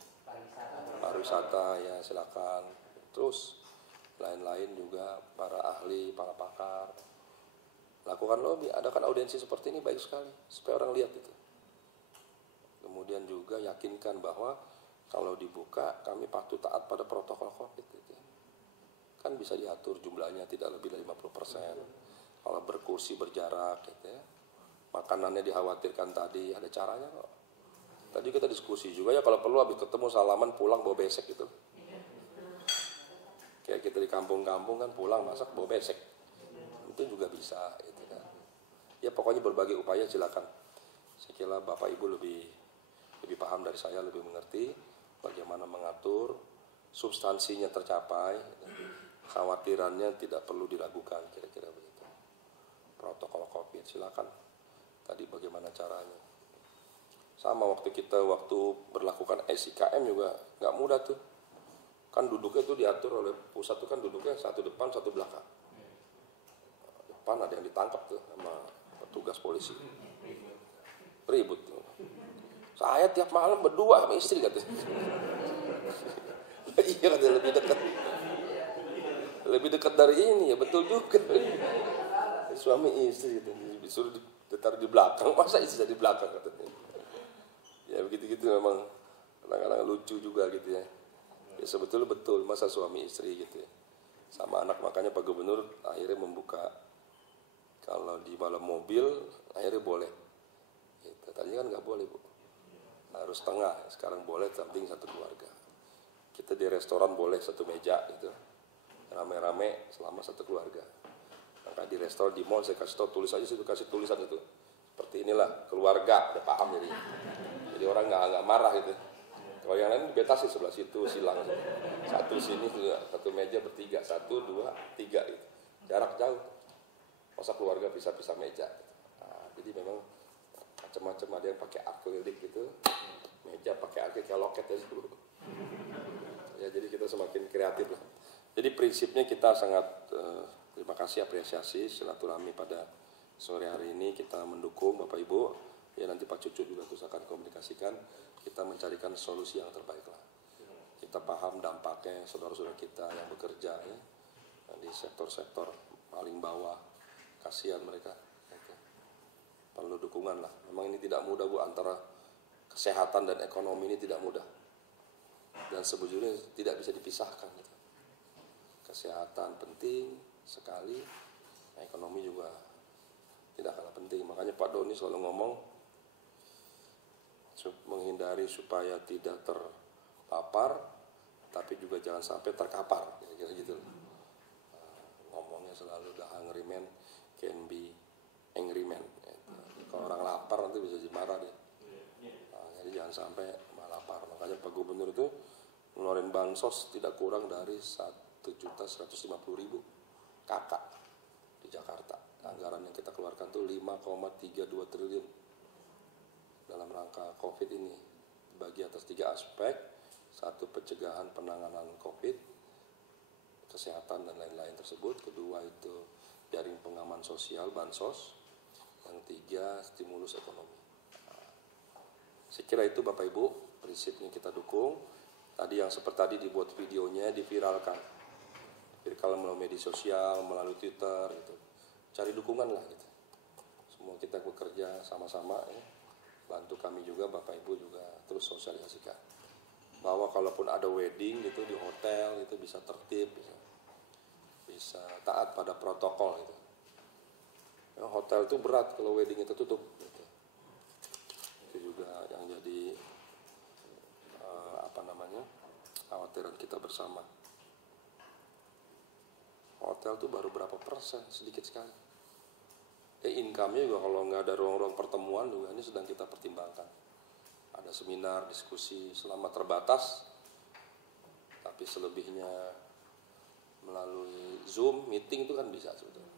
Pariwisata ya silakan. Terus lain-lain juga para ahli, para pakar lakukan lobby, adakan audiensi seperti ini baik sekali supaya orang lihat itu. Kemudian juga yakinkan bahwa kalau dibuka kami patuh taat pada protokol COVID gitu. Kan bisa diatur jumlahnya tidak lebih dari 50%. Kalau berkursi berjarak gitu ya. Makanannya dikhawatirkan tadi ada caranya kok. Tadi kita diskusi juga ya kalau perlu habis ketemu salaman pulang bawa besek gitu. Kayak kita di kampung-kampung kan pulang masak bawa besek. Itu juga bisa gitu kan. Ya pokoknya berbagai upaya silakan. Saya kira Bapak Ibu lebih paham dari saya, lebih mengerti bagaimana mengatur substansinya tercapai, khawatirannya tidak perlu diragukan, kira-kira begitu. Protokol COVID silakan. Tadi bagaimana caranya? Sama waktu berlakukan SIKM juga nggak mudah tuh. Kan duduknya tuh diatur oleh pusat tuh kan duduknya satu depan satu belakang. Depan ada yang ditangkap tuh sama petugas polisi. Ribut tuh. Saya tiap malam berdua sama istri katanya. Iya katanya lebih dekat dari ini ya betul juga. Suami istri gitu disuruh ditaruh di belakang, masa istri di belakang katanya. Ya begitu-gitu memang kadang-kadang lucu juga gitu ya. Ya sebetulnya betul masa suami istri gitu ya. Sama anak makanya Pak Gubernur akhirnya membuka kalau di dalam mobil akhirnya boleh. Gitu. Tadinya kan nggak boleh Bu. Harus tengah, sekarang boleh samping satu keluarga. Kita di restoran boleh satu meja gitu. Rame-rame selama satu keluarga. Maka di restoran, di mall saya kasih tahu tulis aja situ kasih tulisan itu. Seperti inilah keluarga, udah paham jadi. Jadi orang nggak marah gitu. Kalau yang lain dibatasi sebelah situ silang. Satu sini satu meja bertiga, 1, 2, 3 gitu. Jarak jauh. Masa keluarga bisa-bisa meja. Nah, jadi memang macam-macam ada yang pakai akrilik gitu. Meja pakai akrilik kayak loket ya dulu. Ya jadi kita semakin kreatif lah. Jadi prinsipnya kita sangat terima kasih, apresiasi silaturahmi pada sore hari ini kita mendukung Bapak Ibu. Ya nanti Pak Cucu juga terus akan komunikasikan. Kita mencarikan solusi yang terbaik lah. Kita paham dampaknya saudara-saudara kita yang bekerja ya, di sektor-sektor paling bawah. Kasihan mereka. Perlu dukungan lah. Memang ini tidak mudah Bu, antara kesehatan dan ekonomi ini tidak mudah. Dan sebetulnya tidak bisa dipisahkan gitu. Kesehatan penting sekali, ekonomi juga tidak kalah penting. Makanya Pak Doni selalu ngomong menghindari supaya tidak terpapar, tapi juga jangan sampai terkapar, kira-kira gitu. Ngomongnya selalu the hungry man can be angry man. Kalau orang lapar nanti bisa dimarah deh. Jadi jangan sampai lapar. Makanya Pak Gubernur itu ngeluarin bansos tidak kurang dari 1.150.000 kakak di Jakarta. Anggaran yang kita keluarkan itu 5,32 triliun dalam rangka COVID ini. Bagi atas 3 aspek. 1 pencegahan penanganan COVID, kesehatan dan lain-lain tersebut. Kedua itu jaring pengaman sosial, bansos. Yang 3 stimulus ekonomi. Saya kira itu Bapak Ibu prinsipnya kita dukung. Tadi yang seperti tadi dibuat videonya diviralkan. Viral melalui media sosial, melalui Twitter gitu. Cari dukungan lah gitu. Semua kita bekerja sama-sama ya. Bantu kami juga Bapak Ibu juga terus sosialisasikan. Bahwa kalaupun ada wedding gitu di hotel itu bisa tertib, bisa taat pada protokol gitu. Ya, hotel itu berat kalau wedding itu tutup gitu. Itu juga yang jadi khawatiran kita bersama. Hotel tuh baru berapa persen, sedikit sekali. Income-nya juga kalau nggak ada ruang-ruang pertemuan juga ini sedang kita pertimbangkan. Ada seminar, diskusi selama terbatas, tapi selebihnya melalui Zoom, meeting itu kan bisa sebetulnya.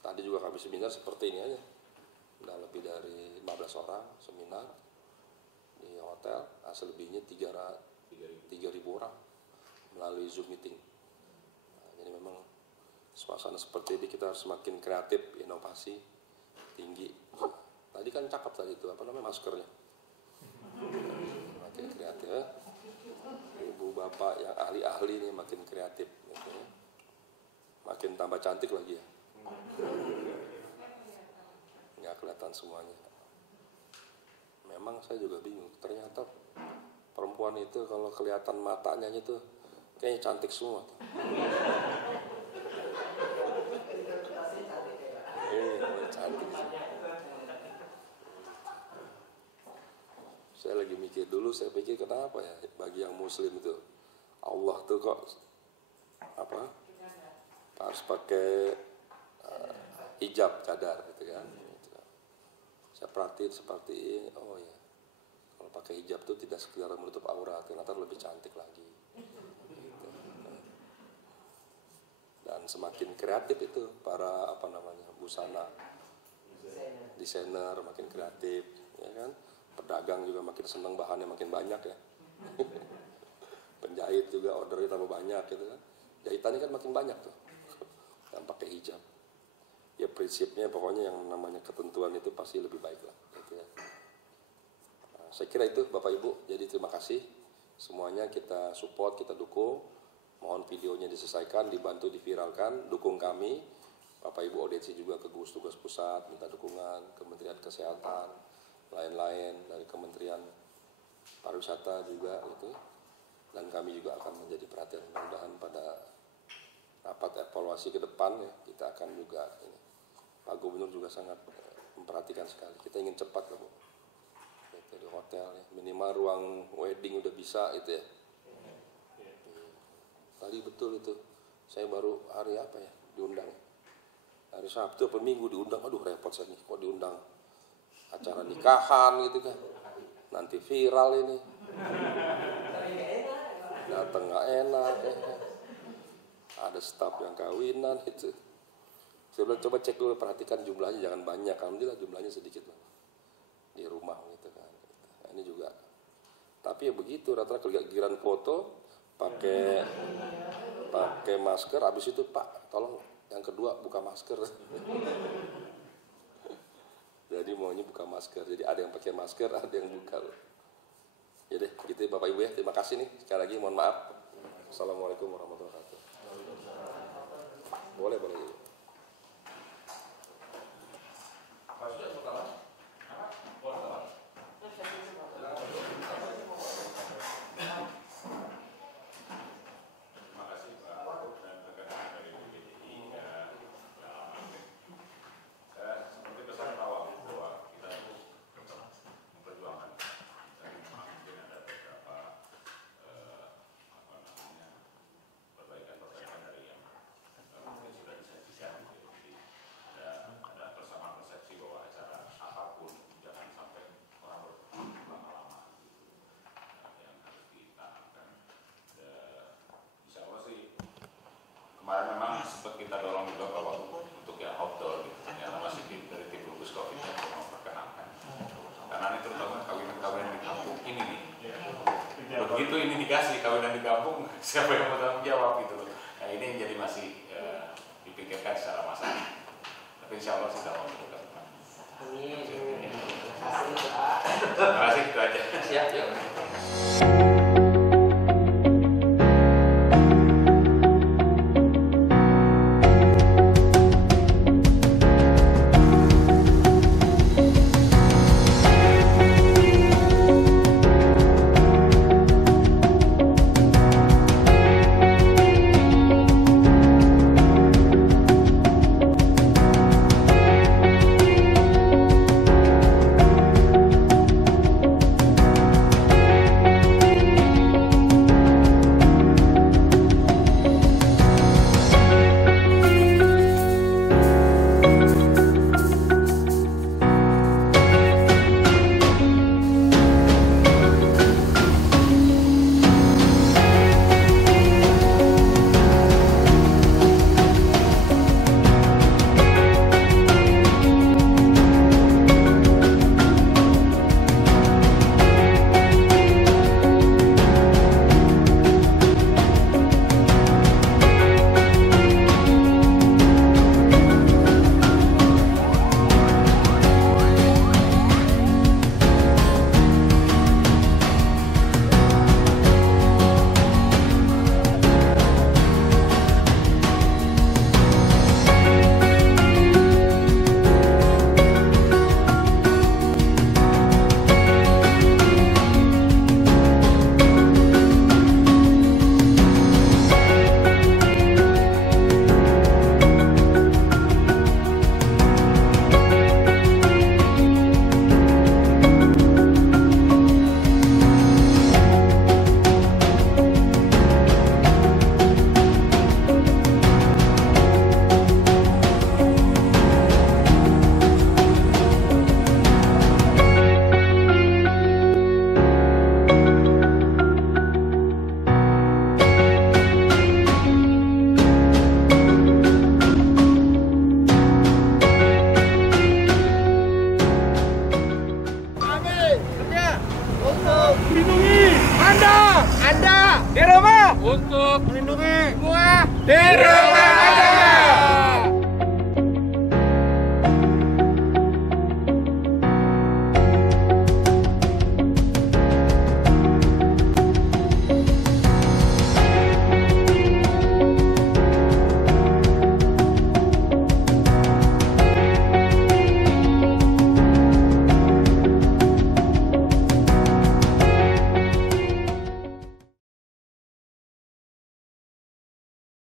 Tadi juga kami seminar seperti ini aja. Udah lebih dari 15 orang seminar di hotel, selebihnya 3.000 orang melalui Zoom meeting. Nah, jadi memang suasana seperti ini kita harus semakin kreatif, inovasi tinggi. Tadi kan cakep tadi itu, maskernya. Makin kreatif ya. Ibu bapak yang ahli-ahli ini makin kreatif gitu ya. Makin tambah cantik lagi ya. Nggak kelihatan semuanya. Memang saya juga bingung, ternyata perempuan itu kalau kelihatan matanya itu kayaknya cantik semua tuh. Cantik sih. Saya lagi mikir dulu, saya pikir kenapa ya bagi yang muslim itu Allah tuh kok harus pakai hijab, cadar gitu kan. Saya perhatiin seperti ini, oh ya kalau pakai hijab tuh tidak sekedar menutup aurat, ternyata lebih cantik lagi gitu. Dan semakin kreatif itu para busana desainer makin kreatif ya kan. Pedagang juga makin senang, bahannya makin banyak ya. Penjahit juga ordernya tambah banyak gitu kan. Jahitannya kan makin banyak tuh yang pakai hijab. Ya prinsipnya pokoknya yang namanya ketentuan itu pasti lebih baik lah gitu ya. Nah, saya kira itu Bapak Ibu. Jadi terima kasih semuanya, kita support, kita dukung. Mohon videonya diselesaikan, dibantu diviralkan, dukung kami. Bapak Ibu audiensi juga ke gugus tugas pusat minta dukungan, Kementerian Kesehatan, lain-lain dari Kementerian Pariwisata juga gitu. Dan kami juga akan menjadi perhatian, mudah-mudahan pada rapat evaluasi ke depan ya, kita akan juga ini. Pak Gubernur juga sangat memperhatikan sekali. Kita ingin cepat lah Bu. Gitu, di hotel ya, minimal ruang wedding udah bisa itu ya. Tadi betul itu, saya baru hari apa ya diundang. Hari Sabtu atau Minggu diundang, aduh repot saya nih, kok diundang acara nikahan gitu kan, nanti viral ini, datang nggak enak ya. Ada staf yang kawinan itu. Saya bilang coba cek dulu, perhatikan jumlahnya jangan banyak, alhamdulillah jumlahnya sedikit lah di rumah gitu kan. Nah, ini juga, tapi ya begitu rata-rata kegiatan foto pakai masker, habis itu Pak tolong yang kedua buka masker. Jadi maunya buka masker, jadi ada yang pakai masker, ada yang buka. Ya deh, gitu Bapak Ibu ya, terima kasih nih sekali lagi, mohon maaf. Assalamualaikum warahmatullahi wabarakatuh. Boleh. Kemarin memang sempat kita dorong juga bahwa untuk yang outdoor gitu, ternyata masih dari tim gugus COVID yang memperkenalkan. Karena ini terutama kawinan di kampung ini nih. Begitu ini dikasih kawinan di kampung, siapa yang mau tanggung jawab gitu loh. Nah ini jadi masih dipikirkan secara massal. Tapi insya Allah sudah mau dibuka. Amin. Terima kasih, itu aja. Siap. untuk melindungi semua daerah